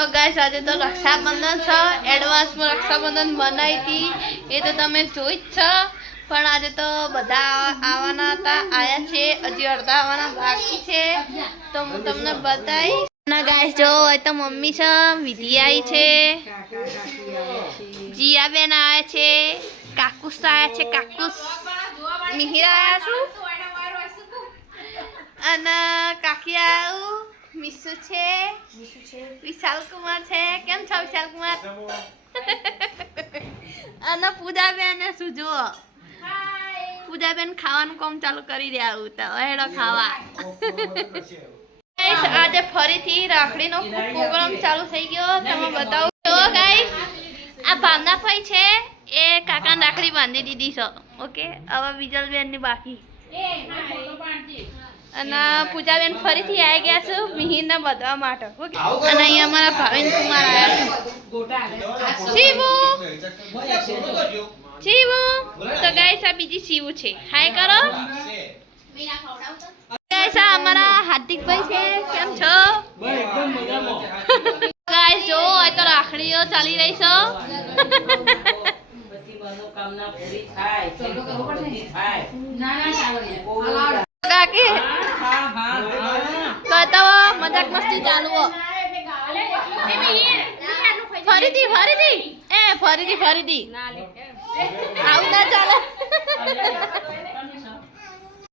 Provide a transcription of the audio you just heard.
તો ગાઈસ આજે તો રક્ષાબંધન છે એડવાન્સમાં રક્ષાબંધન બનાવી હતી એ તો તમે જોઈ જ છો પણ આજે તો બધા આવવાના હતા આયા છે હજી અડધા આવવાના બાકી છે તો હું તમને બતાવીશ ના ગાઈસ જો હોય તો મમ્મી છે વિધિ આવી છે જીયાબેન આવે છે કાકુસ આવ્યા છે કાકુસ મિહિર આવ્યા છું અને કાકી આવ્યું મિસુ છે વિશાલ કુમાર છે કેમ છો વિશાલ કુમાર અને પૂજાબેન શું જુઓ પૂજાબેન ખાવાનું કામ ચાલુ કરી રહ્યા હું તો હેડો ખાવા આજે ફરીથી રાખડીનો પ્રોગ્રામ ચાલુ થઈ ગયો તમે બતાવો તો ગાઈસ આ ભાવનાભાઈ છે એ કાકાને રાખડી બાંધી દીધી છે ઓકે હવે વિજલબેન ની બાકી અને પૂજાબેન ફરીથી આવી ગયા છે મિહિરને બધવા માટે ઓકે અને અહીંયા અમારા ભાવિન કુમાર આવ્યા છે શિવુ શિવુ તો ગાઈસ આ બીજી શિવુ છે હાય કરો ગાઈસ આ અમારા હાર્દિકભાઈ છે કેમ છો એકદમ મજામાં ગાઈસ જો આ તો રાખડીઓ ચાલી રહી છે કામના પૂરી થાય થાય કાકી બતાવો મજાક મસ્તી ચાલુ ફરીથી ફરીથી આવું ના ચાલે